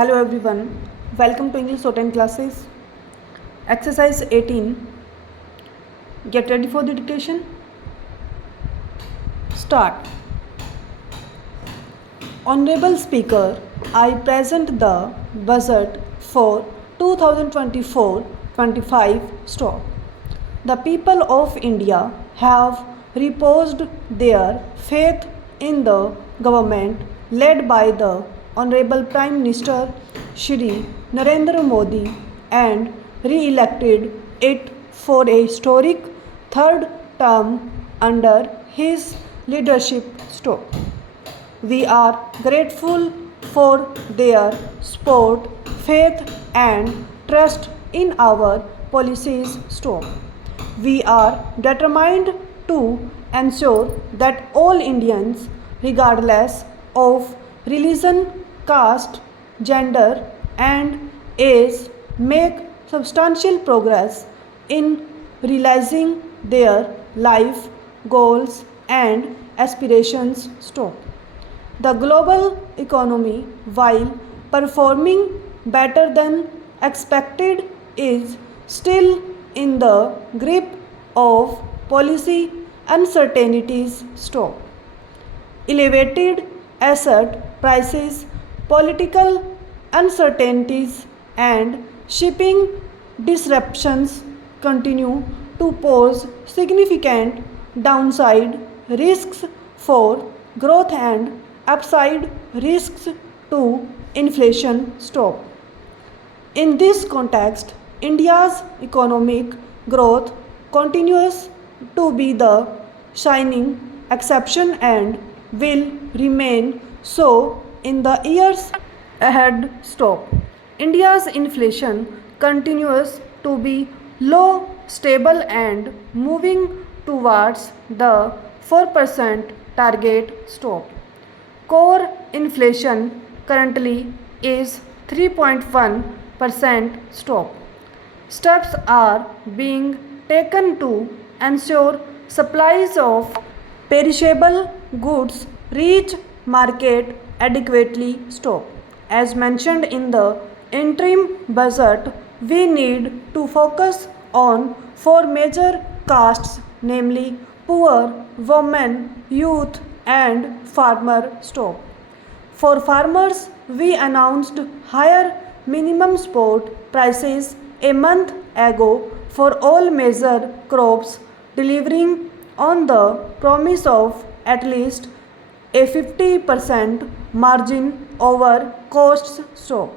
Hello everyone, welcome to English Shorthand classes. Exercise 18. Get ready for the dictation. Start. Honorable Speaker, I present the budget for 2024-25 stop. The people of India have reposed their faith in the government led by the Honorable Prime Minister Shri Narendra Modi and re-elected it for a historic third term under his leadership. Stop. We are grateful for their support, faith, and trust in our policies. Stop. We are determined to ensure that all Indians, regardless of religion, caste, gender, and age, make substantial progress in realizing their life goals and aspirations. Stop. The global economy, while performing better than expected, is still in the grip of policy uncertainties. Stop. Elevated asset prices, political uncertainties, and shipping disruptions continue to pose significant downside risks for growth and upside risks to inflation. Stop. In this context, India's economic growth continues to be the shining exception and will remain so in the years ahead. Stop. India's inflation continues to be low, stable, and moving towards the 4% target. Stop. Core inflation currently is 3.1%. Stop. Steps are being taken to ensure supplies of perishable goods reach market adequately. Stop. As mentioned in the interim budget, we need to focus on four major castes, namely poor, women, youth, and farmer. Stop. For farmers, we announced higher minimum support prices a month ago for all major crops, delivering on the promise of at least a 50% margin over costs. Stop.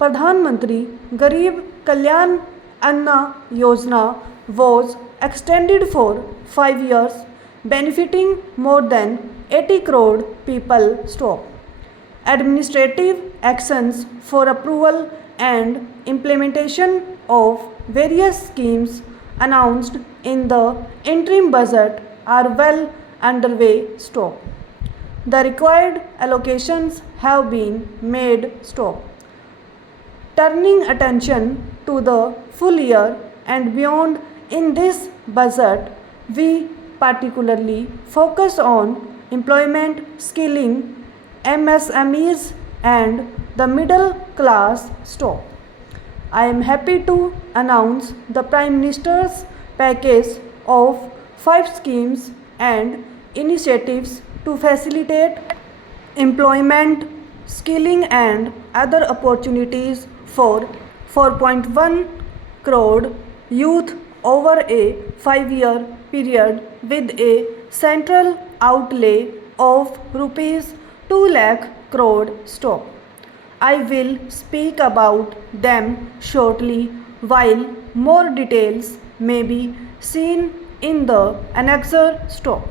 Pradhan Mantri Garib Kalyan Anna Yojana was extended for 5 years, benefiting more than 80 crore people. Stop. Administrative actions for approval and implementation of various schemes announced in the interim budget are well underway. Stop. The required allocations have been made. Stop. Turning attention to the full year and beyond, in this budget, we particularly focus on employment, skilling, MSMEs, and the middle class. Stop. I am happy to announce the Prime Minister's package of 5 schemes and initiatives to facilitate employment, skilling, and other opportunities for 4.1 crore youth over a 5-year period with a central outlay of rupees 2 lakh crore. Stop. I will speak about them shortly, while more details may be seen in the annexure. Stop.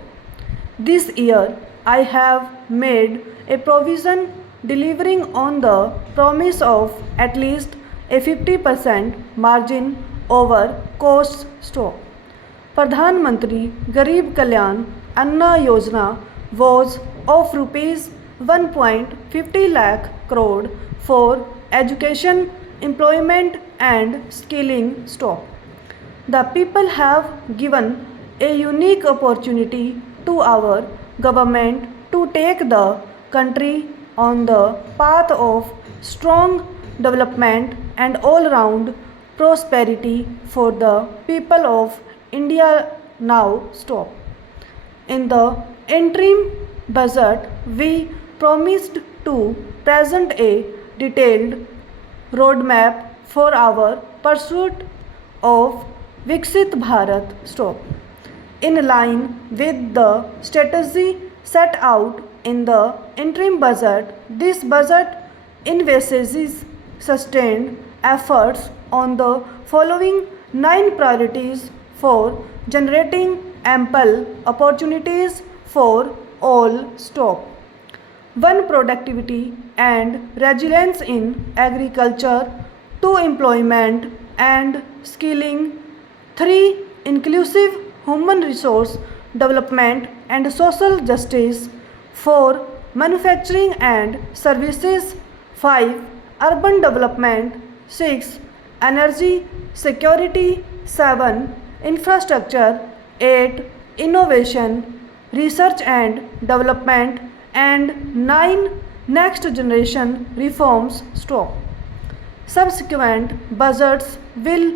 This year, I have made a provision delivering on the promise of at least a 50% margin over costs. Stop. Pradhan Mantri Garib Kalyan Anna Yojana was of rupees 1.50 lakh crore for education, employment, and skilling. Stop. The people have given a unique opportunity to our government to take the country on the path of strong development and all round prosperity for the people of India now stop. In the interim budget, we promised to present a detailed roadmap for our pursuit of Viksit Bharat stop. In line with the strategy set out in the interim budget, this budget envisages sustained efforts on the following 9 priorities for generating ample opportunities for all stop. 1. Productivity and resilience in agriculture. 2. Employment and skilling. 3. Inclusive human resource development and social justice. 4. Manufacturing and services. 5. Urban development. 6. Energy security. 7. Infrastructure. 8. Innovation, research and development. And 9. Next generation reforms stop. Subsequent budgets will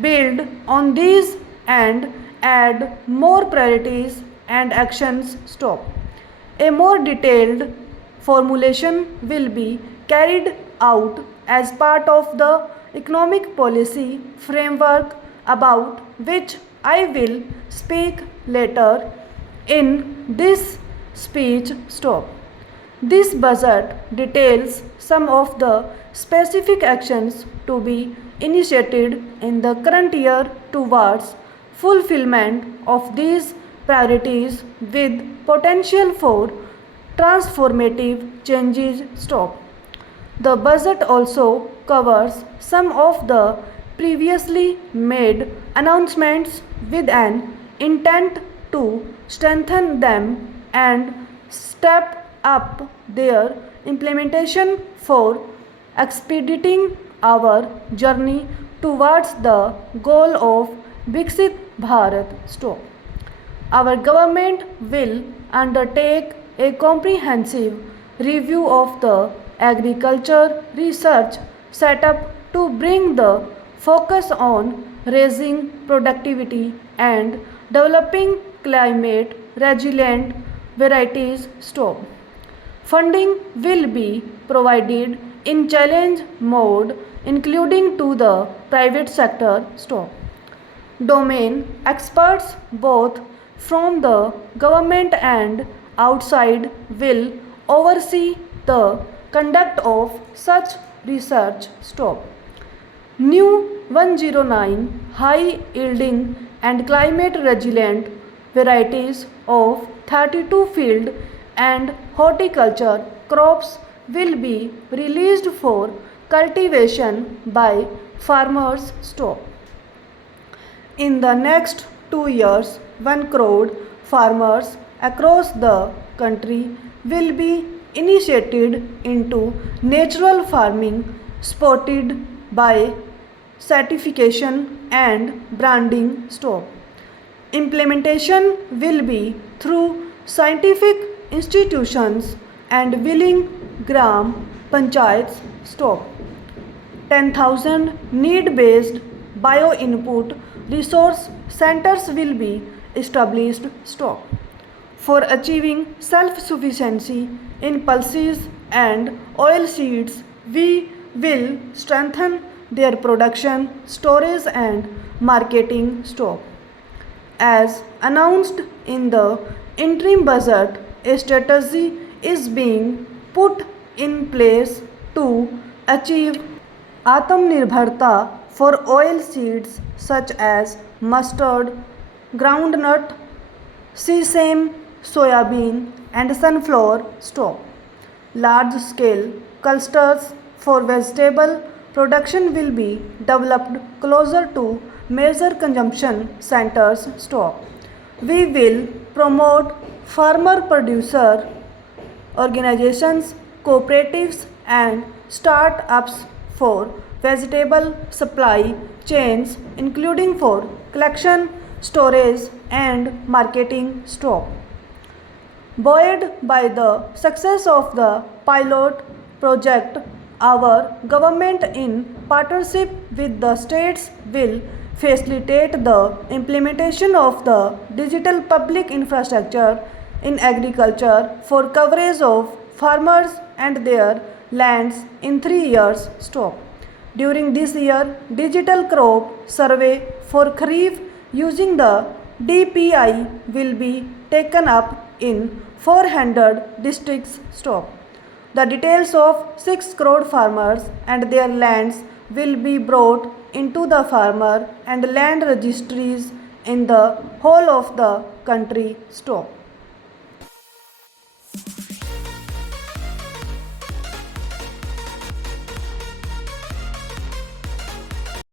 build on these and add more priorities and actions stop. A more detailed formulation will be carried out as part of the economic policy framework about which I will speak later in this speech stop. This budget details some of the specific actions to be initiated in the current year towards fulfillment of these priorities with potential for transformative changes stop. The budget also covers some of the previously made announcements with an intent to strengthen them and step up their implementation for expediting our journey towards the goal of Viksit Bharat stop. Our government will undertake a comprehensive review of the agriculture research setup to bring the focus on raising productivity and developing climate resilient varieties stop. Funding will be provided in challenge mode including to the private sector stop. Domain experts both from the government and outside will oversee the conduct of such research stop. New 109 high yielding and climate resilient varieties of 32 field and horticulture crops will be released for cultivation by farmers stop. In the next 2 years, 1 crore farmers across the country will be initiated into natural farming supported by certification and branding stop. Implementation will be through scientific institutions and willing gram panchayats stop. 10,000 need-based bio-input resource centers will be established stop. For achieving self-sufficiency in pulses and oil seeds, we will strengthen their production, storage and marketing stop. As announced in the interim budget, a strategy is being put in place to achieve Atmanirbharta for oil seeds such as mustard, groundnut, sesame, soybean and sunflower stop. Large scale clusters for vegetable production will be developed closer to major consumption centers stop. We will promote farmer producer organizations, cooperatives and start-ups for vegetable supply chains including for collection, storage and marketing stop. Buoyed by the success of the pilot project, our government, in partnership with the states, will facilitate the implementation of the digital public infrastructure in agriculture for coverage of farmers and their lands in 3 years. Stop. During this year, digital crop survey for Kharif using the DPI will be taken up in 400 districts. Stop. The details of 6 crore farmers and their lands will be brought into the farmer and land registries in the whole of the country. Stop.